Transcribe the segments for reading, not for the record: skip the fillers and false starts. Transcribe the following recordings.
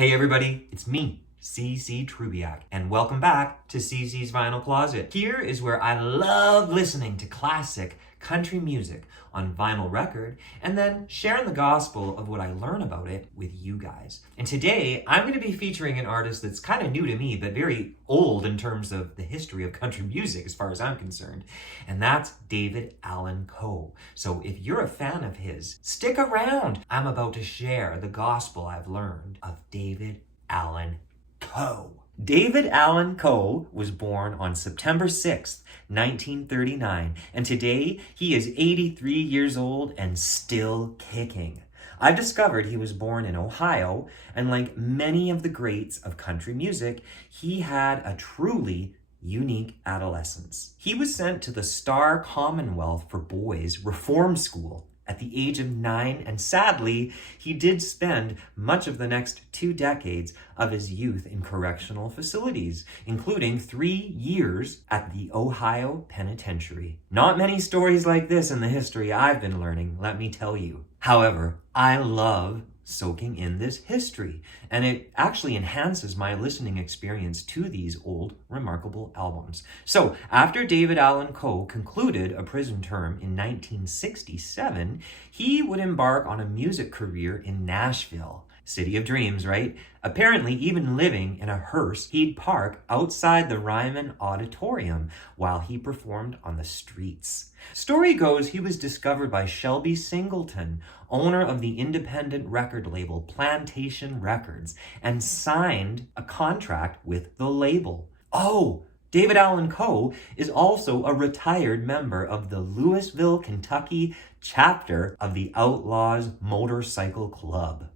Hey everybody, it's me, CC Trubiak, and welcome back to CC's Vinyl Closet. Here is where I love listening to classic country music on vinyl record and then sharing the gospel of what I learn about it with you guys. And today I'm going to be featuring an artist that's kind of new to me, but very old in terms of the history of country music as far as I'm concerned. And that's David Allan Coe. So if you're a fan of his, stick around. I'm about to share the gospel I've learned of David Allan Coe. David Allan Coe was born on September 6th, 1939, and today he is 83 years old and still kicking. I've discovered he was born in Ohio, and like many of the greats of country music, he had a truly unique adolescence. He was sent to the Star Commonwealth for Boys Reform School at the age of 9, and sadly, he did spend much of the next 2 decades of his youth in correctional facilities, including 3 years at the Ohio Penitentiary. Not many stories like this in the history I've been learning, let me tell you. However, I love soaking in this history, and it actually enhances my listening experience to these old, remarkable albums. So, after David Allan Coe concluded a prison term in 1967, he would embark on a music career in Nashville. City of dreams, right? Apparently, even living in a hearse, he'd park outside the Ryman Auditorium while he performed on the streets. Story goes he was discovered by Shelby Singleton, owner of the independent record label Plantation Records, and signed a contract with the label. Oh, David Allan Coe is also a retired member of the Louisville, Kentucky chapter of the Outlaws Motorcycle Club.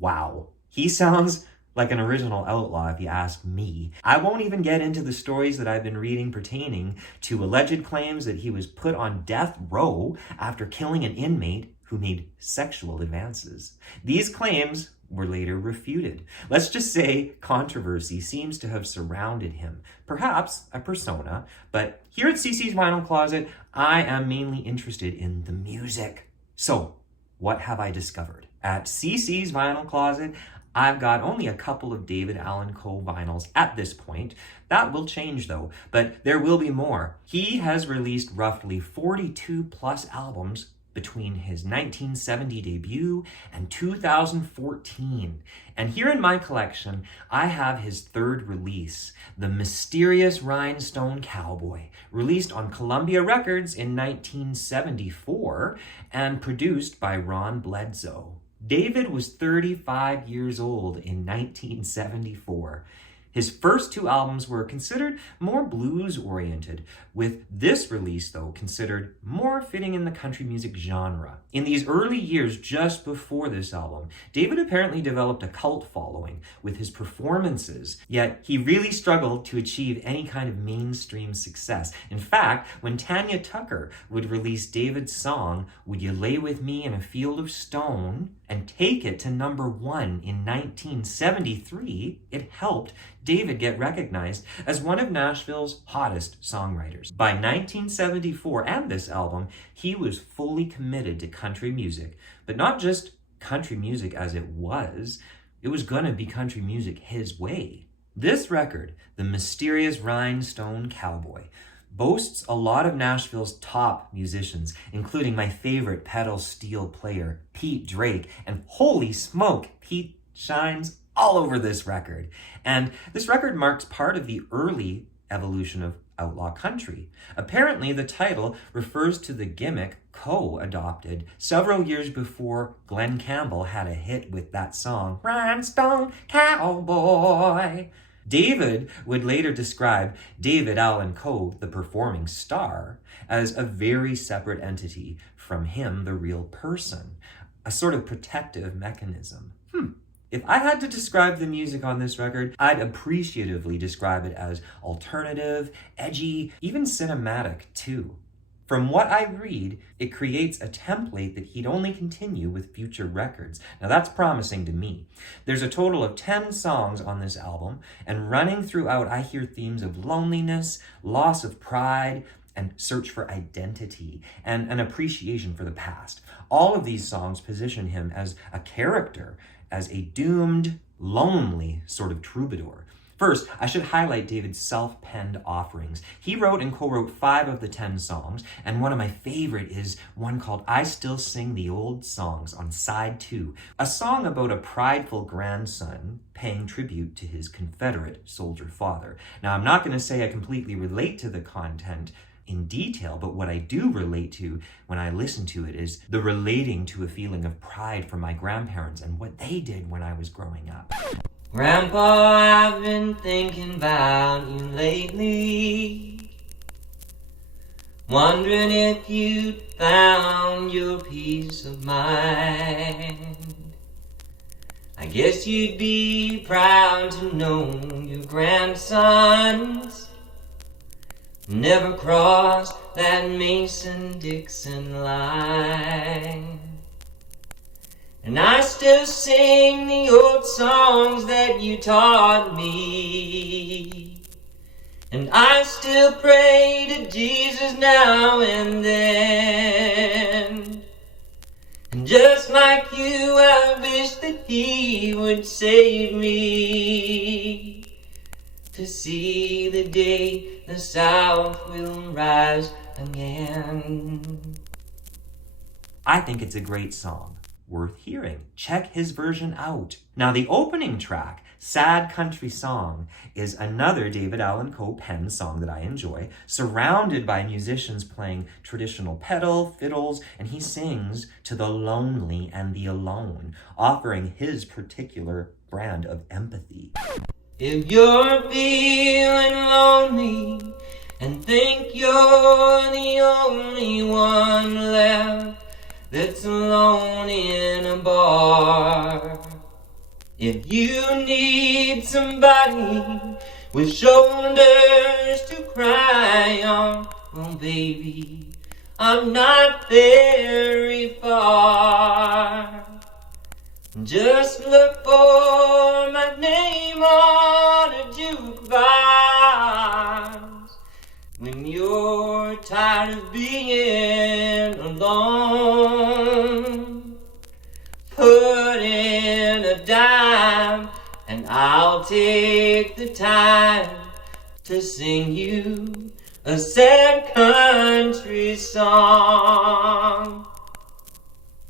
Wow. He sounds like an original outlaw if you ask me. I won't even get into the stories that I've been reading pertaining to alleged claims that he was put on death row after killing an inmate who made sexual advances. These claims were later refuted. Let's just say controversy seems to have surrounded him. Perhaps a persona, but here at CC's Vinyl Closet, I am mainly interested in the music. So, what have I discovered? At CC's Vinyl Closet, I've got only a couple of David Allan Coe vinyls at this point. That will change though, but there will be more. He has released roughly 42 plus albums between his 1970 debut and 2014. And here in my collection, I have his third release, The Mysterious Rhinestone Cowboy, released on Columbia Records in 1974 and produced by Ron Bledsoe. David was 35 years old in 1974. His first 2 albums were considered more blues-oriented, with this release, though, considered more fitting in the country music genre. In these early years just before this album, David apparently developed a cult following with his performances, yet he really struggled to achieve any kind of mainstream success. In fact, when Tanya Tucker would release David's song, Would You Lay With Me in a Field of Stone, and take it to number 1 in 1973, it helped David get recognized as one of Nashville's hottest songwriters. By 1974 and this album, he was fully committed to country music, but not just country music as it was going to be country music his way. This record, The Mysterious Rhinestone Cowboy, boasts a lot of Nashville's top musicians, including my favorite pedal steel player, Pete Drake, and holy smoke, Pete shines all over this record. And this record marks part of the early evolution of outlaw country. Apparently, the title refers to the gimmick Coe adopted several years before Glenn Campbell had a hit with that song, Rhinestone Cowboy. David would later describe David Allan Coe, the performing star, as a very separate entity from him, the real person, a sort of protective mechanism. If I had to describe the music on this record, I'd appreciatively describe it as alternative, edgy, even cinematic too. From what I read, it creates a template that he'd only continue with future records. Now that's promising to me. There's a total of 10 songs on this album, and running throughout I hear themes of loneliness, loss of pride, and search for identity, and an appreciation for the past. All of these songs position him as a character, as a doomed, lonely sort of troubadour. First, I should highlight David's self-penned offerings. He wrote and co-wrote 5 of the 10 songs, and one of my favorite is one called I Still Sing the Old Songs on side 2, a song about a prideful grandson paying tribute to his Confederate soldier father. Now, I'm not going to say I completely relate to the content in detail, but what I do relate to when I listen to it is the relating to a feeling of pride for my grandparents and what they did when I was growing up. Grandpa, I've been thinking about you lately, wondering if you'd found your peace of mind. I guess you'd be proud to know your grandsons never crossed that Mason-Dixon line. And I still sing the old songs that you taught me. And I still pray to Jesus now and then. And just like you, I wish that he would save me to see the day the South will rise again. I think it's a great song, worth hearing. Check his version out. Now, the opening track, Sad Country Song, is another David Allan Coe penned song that I enjoy, surrounded by musicians playing traditional pedal, fiddles, and he sings to the lonely and the alone, offering his particular brand of empathy. If you're feeling lonely and think you're the only one left that's alone in a bar, if you need somebody with shoulders to cry on, well, baby, I'm not very far. Just look for my name on a jukebox when you're tired of being alone. Put in a dime and I'll take the time to sing you a sad country song.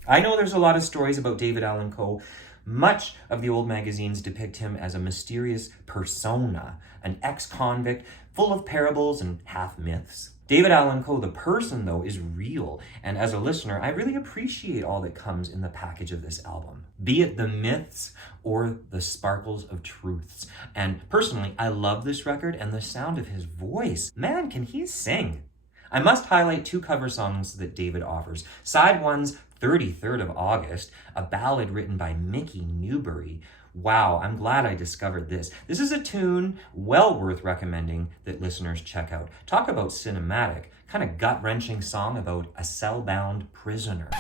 I know there's a lot of stories about David Allan Coe. Much of the old magazines depict him as a mysterious persona, an ex-convict full of parables and half-myths. David Allan Coe, the person, though, is real, and as a listener, I really appreciate all that comes in the package of this album, be it the myths or the sparkles of truths. And personally, I love this record and the sound of his voice. Man, can he sing! I must highlight 2 cover songs that David offers. Side 1's 33rd of August, a ballad written by Mickey Newbury. Wow, I'm glad I discovered this. This is a tune well worth recommending that listeners check out. Talk about cinematic, kind of gut-wrenching song about a cell-bound prisoner.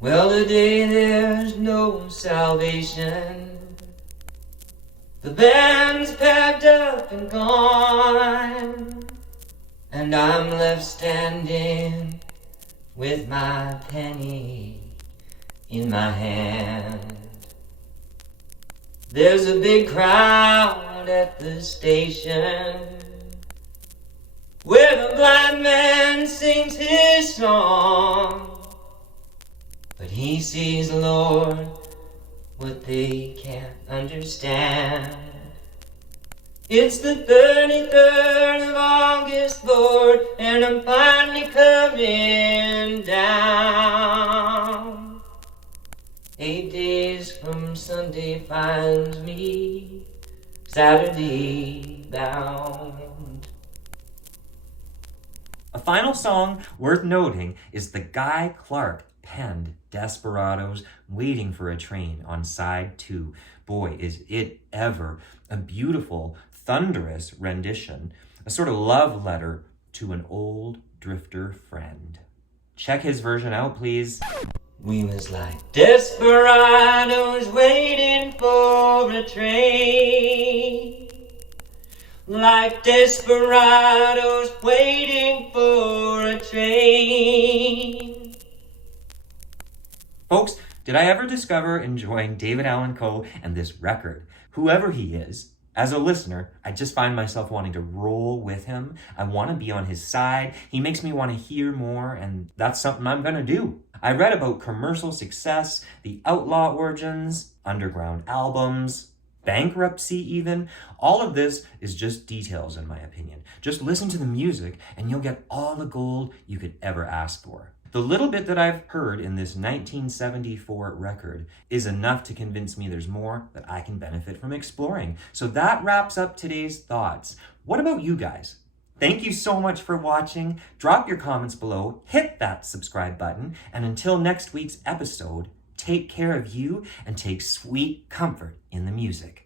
Well, today there's no salvation. The band's packed up and gone, and I'm left standing with my penny in my hand. There's a big crowd at the station where the blind man sings his song, but he sees, Lord, what they can't understand. It's the 33rd of August, Lord, and I'm finally coming down. 8 days from Sunday finds me Saturday bound. A final song worth noting is the Guy Clark penned Desperados Waiting for a Train on side 2. Boy, is it ever a beautiful, thunderous rendition, a sort of love letter to an old drifter friend. Check his version out, please. We was like desperados waiting for a train, like desperados waiting for a train. Folks, Did I ever discover enjoying David Allan Coe and this record? Whoever he is, as a listener, I just find myself wanting to roll with him. I want to be on his side. He makes me want to hear more, and that's something I'm going to do. I read about commercial success, the outlaw origins, underground albums, bankruptcy even. All of this is just details in my opinion. Just listen to the music and you'll get all the gold you could ever ask for. The little bit that I've heard in this 1974 record is enough to convince me there's more that I can benefit from exploring. So that wraps up today's thoughts. What about you guys? Thank you so much for watching. Drop your comments below, hit that subscribe button, and until next week's episode, take care of you and take sweet comfort in the music.